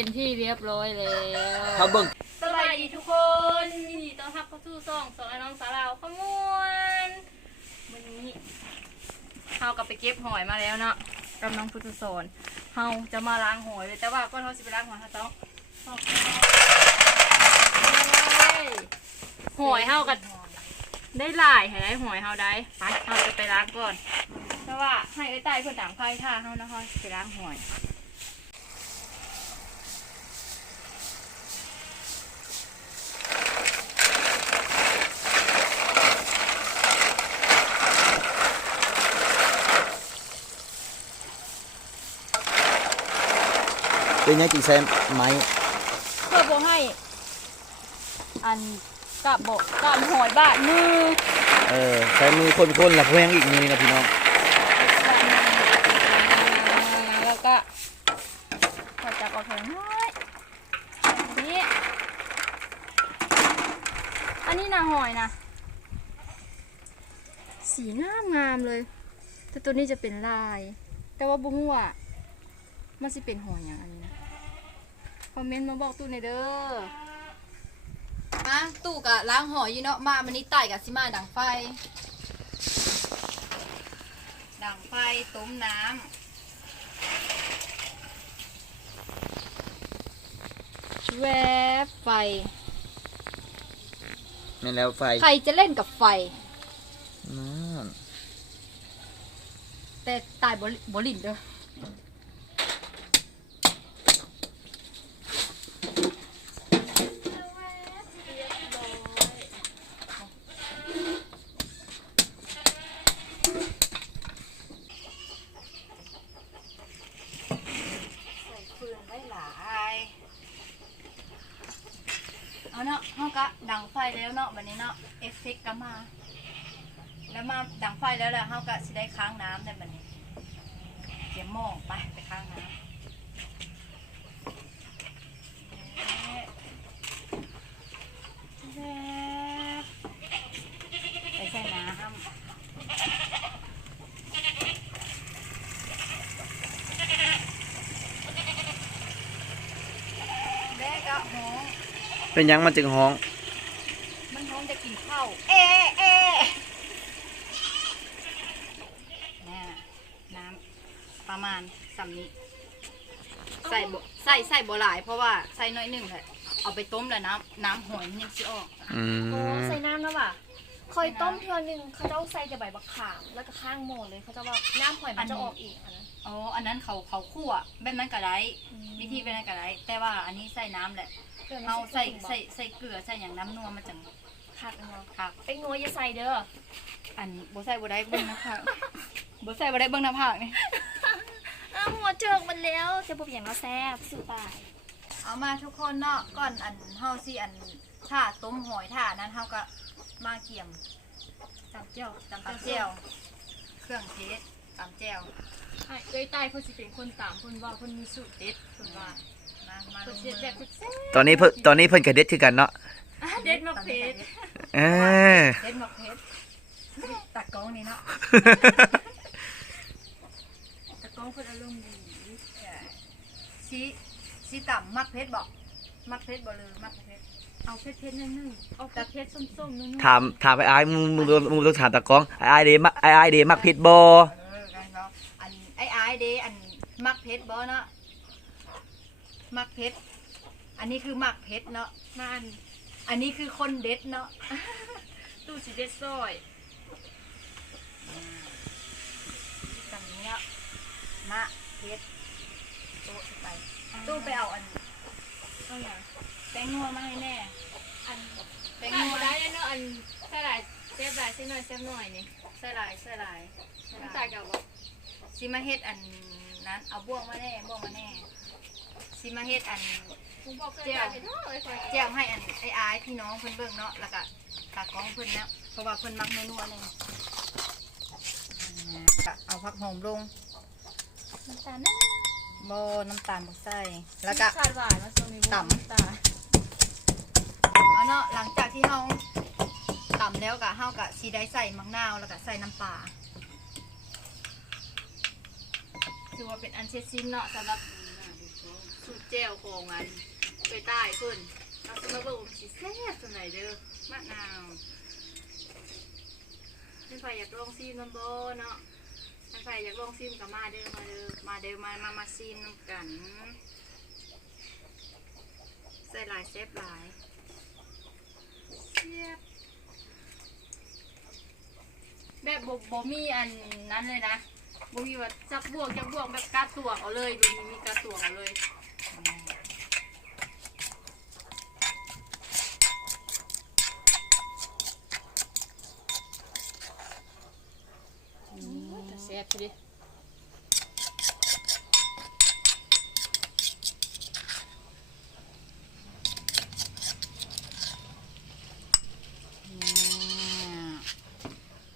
ซุปเป็นที่เรียบร้อยแล้วเขาเบิ่งสบายดีทุกคนยินดีต้อนรับเข้าสู่ซ่องสองไอ้น้องสาวเราขมวนวันนี้เฮากลับไปเก็บหอยมาแล้วเนาะกับน้องพุทธสอนเฮาจะมาล้างหอยเลยแต่ว่าก่อนเฮาสิไปล้างหอยเฮาต้องเอาหอยเฮากันได้หลายให้ได้หอยเฮาได้ไปเฮาจะไปล้างก่อนแต่ว่าให้ไอ้ใต้คนต่างไพ่ท่าเฮานะเฮาไปล้างหอย เป็นยังจริงใช้ไม้เพื่อโบให้ อันกับโบกับหอยบาดมือเออใช้มือคนๆแล้วเพื่อนอีกมือนะพี่น้องแล้วก็ขอจับออกทางน้อยอันนี้อันนี้นะหอยนะสีงามงามเลย แต่ตัวนี้จะเป็นลาย แต่ว่าบุ้งว่ามันสิเป็นหอยอย่างอันนี้นะ คอมเมนต์มาบอกตู้ในอยเด้อมาตู้กะล้างหอยอยู่เนาะมามันนี้ไต่กับซิมาดังไฟ ดังไฟต้มน้แวบไฟ นั่นแล้วไฟำใครจะเล่นกับไฟ นั่นแต่ตายบอบลินเด้อใส่ฟืนไว้หลายเอาเนาะเฮากะ ดังไฟแล้วเนาะวันนี้เนาะเอฟเฟกก็มา แล้วมาดังไฟแล้วแหละเฮาก็สิได้ค้างน้ำได้บัดนี้เตรียมหม้อไปไปค้างน้ำไปใส่น้ำเป็นยังมันจึงห้อง มันห้องจะกินข้าวเอะเอะน่ะน้ำประ มาณสำนี้ ใส่บ่ใส่ใส่บ่หลาย เพราะว่าใส่น้อยหนึ่งแหละเอาไปต้มแล้วน้ำน้ำหอยมันยังสิออก อืโอ้มใส่น้ำนะว่ะคอยต้มเทือหนึงเขาจะเอาใส่แต่ใบบักขาม แล้วก็ข้างโหมดเลยเขาจะว่าน้ำหอยมันจะออกอีกอันนั้นอ๋อ อันนั้นเขาเขาคั่วแบบนั้นก็ได้วิธีแบบนั้นก็ได้แต่ว่าอันนี้ใส่น้ำแหละเกลือเอามันใส่ถึงบอกใส่ใส่เกลือใส่อย่างน้ำนัวมันจังขาดเนาะคัก เป็นงัวอย่าใส่เด้ออันบ่ใส่บ่ได้เบิ่งหน้าผากบ่ใส่บ่ได้เบิ่งหน้าผากนี่ อ้าวหัวเจิกมันแล้วจะบอกอย่างเราแซ่บสื่อไปเอามาทุกคนเนาะก่อนอันเฮาสิอันถ้าต้มหอยถ้านั้นเฮาก็มาเกี่ยมตำเจ้าตำตำเจ้าแจ่วเครื่องเทศตำแจ่วใช่เอ้ยใต้เพิ่นสิเป็นคนตามเพิ่นว่าเพิ่นมีสูตรเด็ดเพิ่นว่ามามาลเพิ่นงเด็ดแบบแซ่บตอนนี้เพิ่นตอนนี้เพิ่นกระเด็ดคือกันเนาะเด็ดมากเพชรเออเด็ดหมกเพชรตัดกล้องนี่เนาะแต่ก้ องเพิ่นอารมณ์ดีชี้ชี้ต่ำมักเพชรบอกมักเพชรบ่เลยมักเพชรเอาเพชรเพชรนิดนึงเอาแต่เพชรส้มๆนุ่นถามถามไอ้ไอ้มึงมึงมึงต้องถามตากล้องไอ้ไอ้เดมักไอ้ไอ้เดมักผิดบ่เออกันเนาะอันไอ้อายเดอันมักเพชรบ่เนาะมักเพชรอันนี้คือมักเพชรเนาะๆมาอันอันนี้คือคนเด็ดเนาะตู้สิเด็ดซอยจำนี้เนาะ มะเพชรโต๊ะไปตู้ไปเอาอันเอาอย่างแป้งนัวมาให้แน่อันแป้งใส่นัวบ่ได้เนาะอันใส่หลายเซฟหลายเซฟน้อยเซฟน้อยนี่ใส่ลายใส่ลายใส่น้ำลาตายเก่าบ่สิมาเฮ็ดอันนั้นเอาบ่วงมาแน่บ่วงมาแน่สิมาเฮ็ดอันผมบอกเคยได้เนาะเอ้ยคอยแจ้งให้อันไอ้อายพี่น้องเพิ่นเบิ่งเนาะแล้วก็ตากล้องเพิ่นเนาะเพราะว่าเพิ่นมักนัวๆเลยก็เอาผักหอมลง น้ำตาลนั่นบ่น้ำตาลบ่ใส่แล้วก็ ขาดหวานมาช่วงนี้ต่ำ น้ำตาลเอาเนาะหลังจากที่เฮาตำแล้วก็เฮาก็สิได้ใส่มะนาวแล้วก็ใส่น้ำปลาถือว่าเป็นอันเช็ดชิ้นเนาะสำหรับสูตรเจลวของอันไปใต้เพิ่นเอาสมาเบิ่งว่ามันสิแซ่บจังไดเด้อมะนาวเป็นไฟอยากลองซีมน้ำบ่เนาะ ใครอยากลองซีมก็มาเด้อมาเด้อมาเด้อมามามาซีมน้ำกัน ใส่หลายเซฟหลายเสียบแบบบ่บ่มีอันนั้นเลยนะบ่มีว่าจับบวกจับบวกแบบกาตวงเอาเลยดูนี่มีกาตวงเอาเลย จะเซฟดิ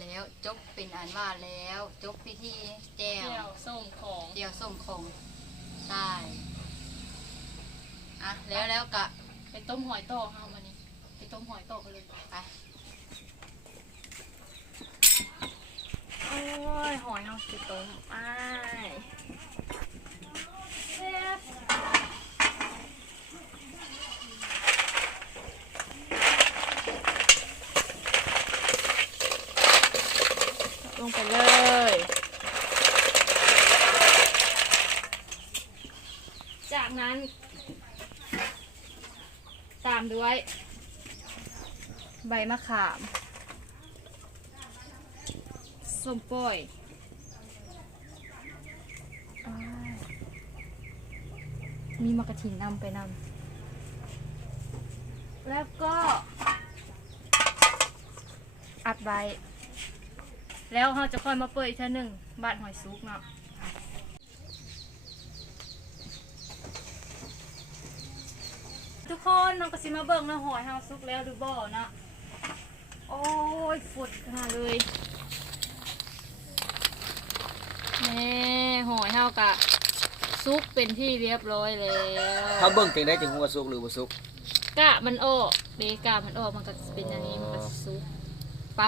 แล้วจบเป็นอันว่าแล้วจบพิธีแจวเดี่ยวส่งของเดี๋ยวส่งของใต้อะแล้วแล้วกะ ไปต้มหอยต่อเอามานี่ไปต้มหอยต่อกันเลยไปโอ้ย หอยเฮาสิต้มอ้ายแซ่บลงไปเลยจากนั้น ตามด้วย ใบมะขามส้มป่อยอ้าย มีมะกระถินนำไปนำแล้วก็ อัดใบแล้วเราจะค่อยมาเปิดอีกเท่าหนึ่งบาดหอยซุกเนาะทุกคนน้องก็สิมาเบิ่งนะหอยเฮาซุกแล้วดูบ่เนาะโอ้ยฝุดขนาดเลยแม่หอยเฮากะ ซุกเป็นที่เรียบร้อยแล้วถ้าเบิ่งเป็นได้จังหัวาสุกหรือบ่สุกกะมันออกเดกะมันออกมันก็เป็นอย่างนี้มันก็ซุกไป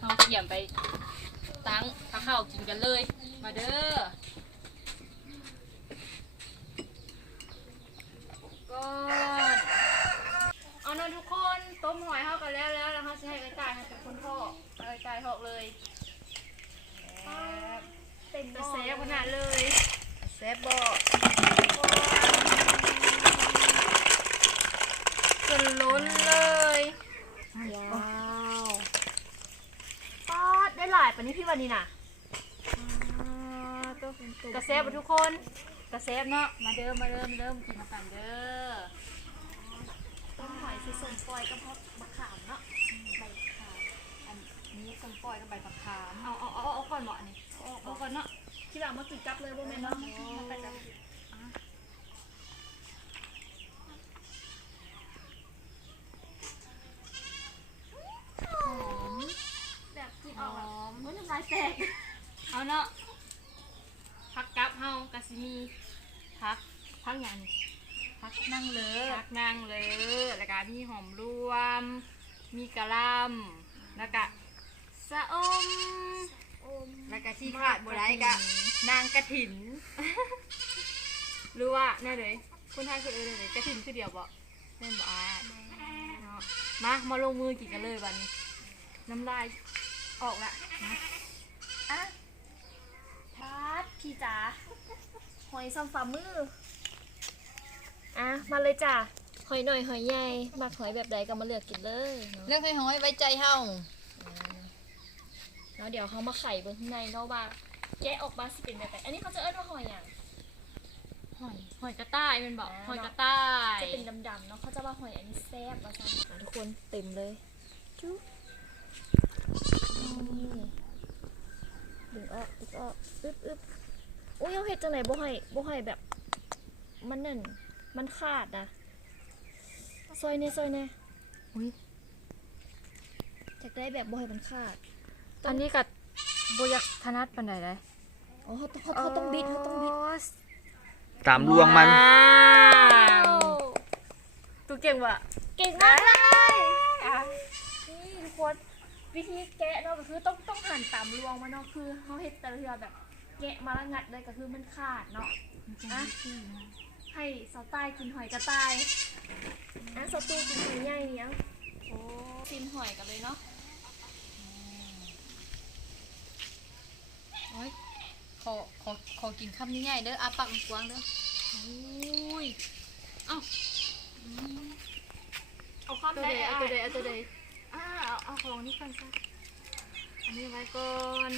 เอาเกี่ยมไปตั้งข้าวข้าวกินกันเลย มาเด้อก่อนเอาเนาะทุกคนต้มหอยเข้ากันแล้วแล้วแล้วเขาจะให้ไอ้ไก่ให้เป็นคนทอดเอาไอ้ไก่ทอดเลยเต็มจะเซฟขนาดเลย แซ่บบ่จนล้นเลยว้าวปาดได้หลายปะนี่พี่วันนี้น่ะกระเซฟทุกคนกระเซฟเนาะมาเด้อมาเริ่มเริ่มกินกันเด้อต้มหอยคือส้มป่อยกับพวกมะขามเนาะใบขามอันนี้ส้มปล่อยกับใบผักขามเอาเอาเอาเอาก่อนเหมาะนี่เอาเอาก่อนเนาะ ที่หลังมากินกับเลยบ่แม่นเนาะมาไปกับหอมแบบกินออกแบบโอ้ยน้ำลายแตกเอาเนาะพักกับเฮากะสิมีพักพักอย่างนี้พักนั่งเลยพักนางเลยแล้วก็มีหอมรวม มีกะหลำแล้วก็สะอม อม แล้วก็ที่ขาดบ่ได้ก็ นางกระถิน หรือว่าแน่เลยคุณทายคือเออเลยกระถิ่นคือเดียวบ่แน่นบ่อาเนาะมามาลงมือกินกันเลยบัดนี้น้ำลายออกละอะบาสพี่จ๋าหอยซ้ำฝ่ามืออะมาเลยจ้ะหอยหน่อยหอยใหญ่มักหอยแบบใดก็มาเลือกกินเลยเนาะเลือกให้หอยไว้ใจเฮาแล้วเดี๋ยวเขามาไข่เบนข้างในเนาะว่า แกะออกมาสิเป็นแบบไหนอันนี้เขาจะเอิ้นว่าหอยอย่างหอยหอยกระต่ายเป็นบอกอ่าหอยกระต่ายจะเป็นดำๆเนาะเขาจะว่าหอยอันนี้แซ่บว่าซั่นอะทุกคนเต็มเลยจุ๊บนี่ดึงออกดึงออกอึ๊บอึ๊บอุ้ยเอาเห็ดจังไหนบ่หอยบ่หอยแบบ มันนั่นมันขาดนะซอยเนี่ยซอยเนี่ยอุ๊ยอยากได้แบบบ่หอยมันขาด อันนี้กับโบอยากถนัดปันไหนเลย อ๋อเขาต้องเขาเขาต้องบิดเขาต้องบิด ตามลวงมันตัวเก่งว่ะ เก่งมากเลย นี่ทุกคนวิธีแกะเนาะก็คือต้องต้องหั่นตามรวงมาเนาะคือเขาเห็ดแต่ละเทือแบบแกะมาแล้วงัดเลยก็คือมันขาดเนาะอะให้สาวใต้กินหอยกระต่ายอะสตูกินหอยใหญ่เนี่ยงโอ้ซิมหอยกันเลยเนาะโอ้ย ขอขอขอกินคำนี้ใหญ่เด้ออาปากกว้างเด้อโอ้ยเอ้าอืมเอาข้ามตัวได้ใดอะเอาตัวใดเอาตัวใดอ่าเอาเอาของนี่ก่อนซะอันนี้ไว้ก่อน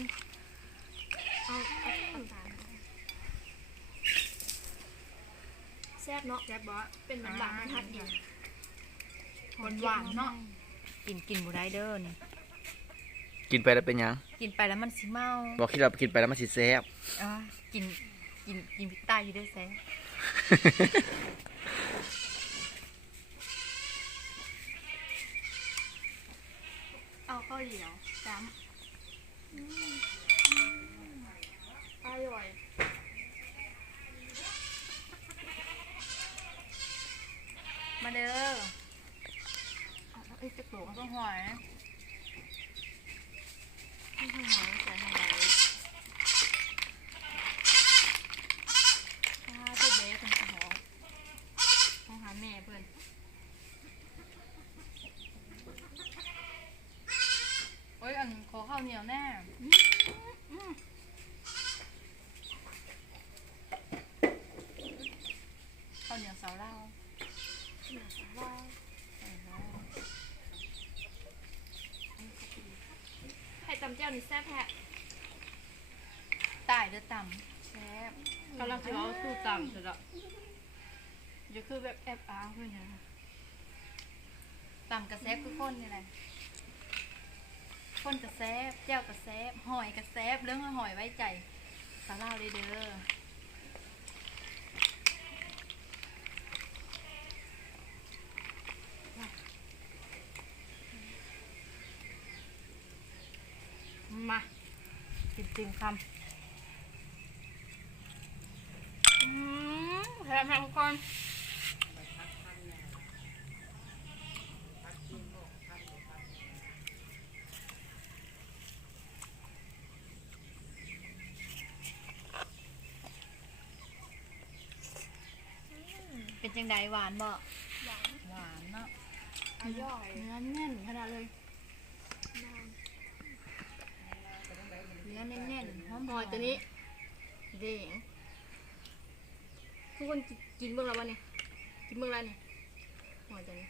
เอาเอาเอาตามแซ่บเนาะแซ่บบ่เป็นหวานหวานทัดดีหวานหวานๆเนาะกินกินบ่ได้เด้อนี่ กินไปแล้วเป็นหยังกินไปแล้วมันสิเมาบอกที่เรากินไปแล้วมันสิแซ่บอ่ากินกินกินพริกใต้อยู่ด้วยแซ่เอาข้าวเหนียวจ้อร่อยมาเด้อเอาเอาอีกสักโหลก็ต้องหอยำไม่ใช่หอยใส่หอยถ้าเพื่อเบ๊เป็นสมองต้องหาแม่เพื่อนโอ้ยอันขอข้าวเหนียวแน่อืมข้าวเหนียวสาวเล่า ไข่ตำแจ่วนี่แซ่บแฮะตายเด้อต่ำแซ่บกำลังจะเอาสู้ต่ำสุดละจะคือแบบแอบอ้างเพื่อนนะต่ำกระแซบคือคนนี่แหละคนกระแซบแจ้วกระแซบหอยกระแซบเรื่องหอยไว้ใจสาลาวเลยเด้อ กินจริงคำอืมแถมทางก่อนเป็นจังไดหวานบ่หวาน หวานเนาะอร่อยเนื้อแน่นขนาดเลย เนื้อแน่นๆหอมหอยตัวนี้เด้งทุกคนกินกินเบิ่งแล้ววะเนี่ยกินเบิ่งแล้วเนี่ยหอยตัวนี้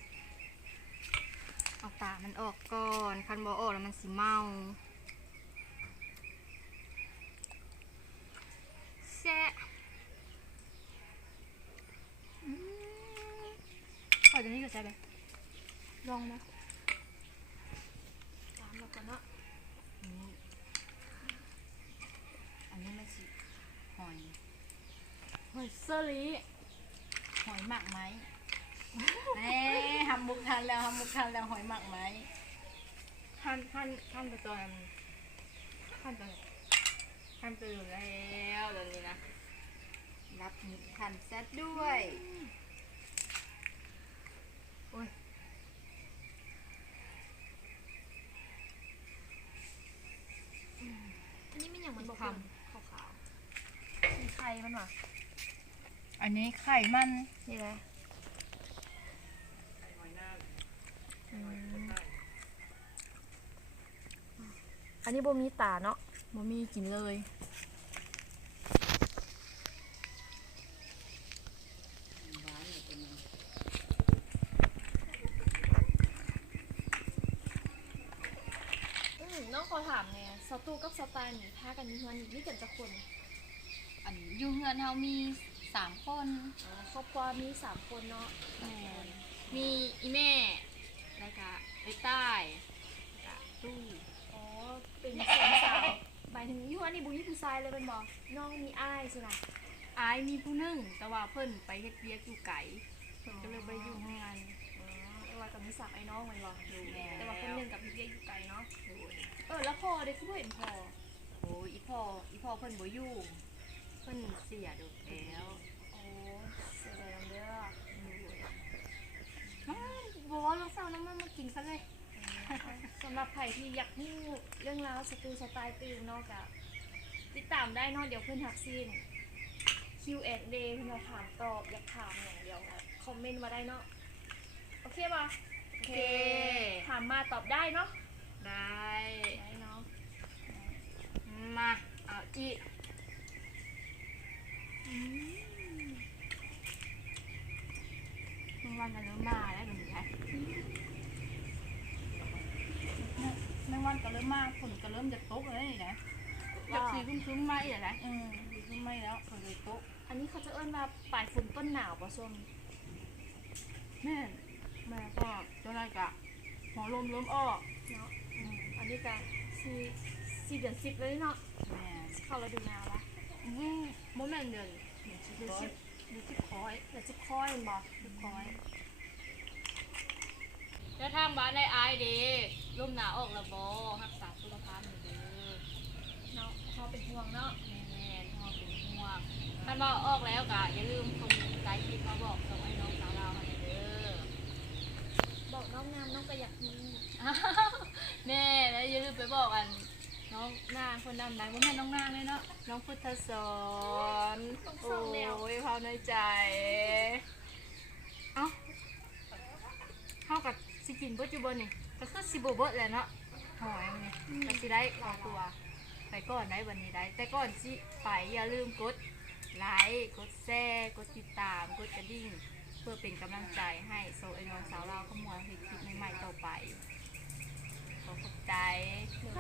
เอาตามันออกก่อนคันบ่ออกแล้วมันสิเมาแซ่อืมหอยตัวนี้ก็แซ่บเลยลองนะตามเราก่อนเนาะ นี่อั นนี้มันสิหอย หอยเซอรี่หอยหมักไหมเน่ทำมุกทันแล้วทำมุกทันแล้วหอยหมักไหมขั้นขั้นขั้นไปตอนขั้นไปขั้นไปอยู่แล้วตอนนี้นะ รับมิดทันแซ่บด้วย อันนี้มันอย่างมันบอก ค ขาวๆ มีไข่มันว่ะ อันนี้ไข่มันนี่แหละอืมอันนี้โบมีตาเนาะบ่มีกินเลยอืมน้องขอถามเนี่ยสตูกับสไตล์นี่ท่ากันมีเฮือนนี่นี่กันจะคน อันอยู่เฮือนเฮามีสามคนอ๋อครอบครัวมีสามคนเนาะแม่นมีอีแม่แล้วก็ไอ้ใต้แล้วก็ตู้อ๋อเป็นสองสาวหมายถึงอยูอันนี้บุญนี่ผู้ชายเลยเป็นบอกน้องมีอ้ายสินะอายมีผู้หนึงแต่ว่าเพิ่นไปเฮ็ดเวียกอยู่ไกลก็เลยไปอยู่ห้องงานอ๋อแต่ว่ากับมีสามไอ้น้องมันบอกดูแม่แต่ว่าคนหนึ่งกับพี่เลี้ยงอยู่ไกลเนาะโดยเออแล้วพอได้คือบ่เห็นพอโอ้ยอีพ่ออีพ่อเพิ่นบ่อยู่ เพิ่นเสียดูแล้วโอ้เสียดายน้ำเด้ออ้าวบ่ว่าลูกสาวน้ำมันมากินซะเลยสำหรับใครที่อยากรู้เรื่องราวสตูสไตล์ตื่นเนาะกับติดตามได้เนาะเดี๋ยวเพื่อนหักซีน Q&A คุณมาถามตอบอยากถามอย่างเดียวอะคอมเมนต์มาได้เนาะโอเคป่ะโอเคถามมาตอบได้เนาะ ได้ ได้เนาะ มาเอาอีกมึงวันกันเริ่มมาแล้วกันใช่ แม่วันก็เริ่มมาฝนก็เริ่มจะตกแล้วนี่นะ อยากสีคุ้มๆมาอีกแล้วอืมดีขึ้นไม่แล้วฝนเลยตกอันนี้เขาจะเอิ้นว่าปลายฝนต้นหนาวป่ะช่วงนี้แม่แม่ก็จะอะไรกะหมอลมล้มออกเนาะอืมอันนี้ก็สี่สี่เดือนสิบเลยเนาะแม่เข้าฤดูหนาวละอืมโมเมนต์เดือนเดือนสิบเดือนสิบเดือนสิบคอยเดือนสิบค่อยมันบอกสิบค่อยแล้วทางบ้านในไอายเดีร่มหนาออกระบอรักษาสุขภาพหน่อยเด้อ เนาะพ อเป็นห่วงเนาะแม่ๆพ่อเป็นห่วงท่านบอกออกแล้วกะอย่าลืมคอมเมนต์ไกด์ที่เขาบอกส่งให้น้องสาวเราให้เด้อบอกน้องงามน้องก็อยากมีอ้าวแม่แล้วอย่าลืมไปบอกอันน้องนางคนดำดังว่าแม่น้องนางเลยเนาะน้องพุทธสอนโอ้ยความในใจเอ้าเข้ากับสิกินเบิร์ดอยู่บนนี่ก็คือสิบเบิร์ดแหละเนาะหอยมันนี่ก็สิได้ขอตัว ไปก่อนได้วันนี้ได้ แต่ก่อนสิไปอย่าลืมกดไลค์กดแชร์กดติดตามกดกระดิ่ง เพื่อเป็นกำลังใจให้โซเอน้องสาวเราขมวลให้คลิปใหม่ๆต่อไปขอบใจเดี๋ย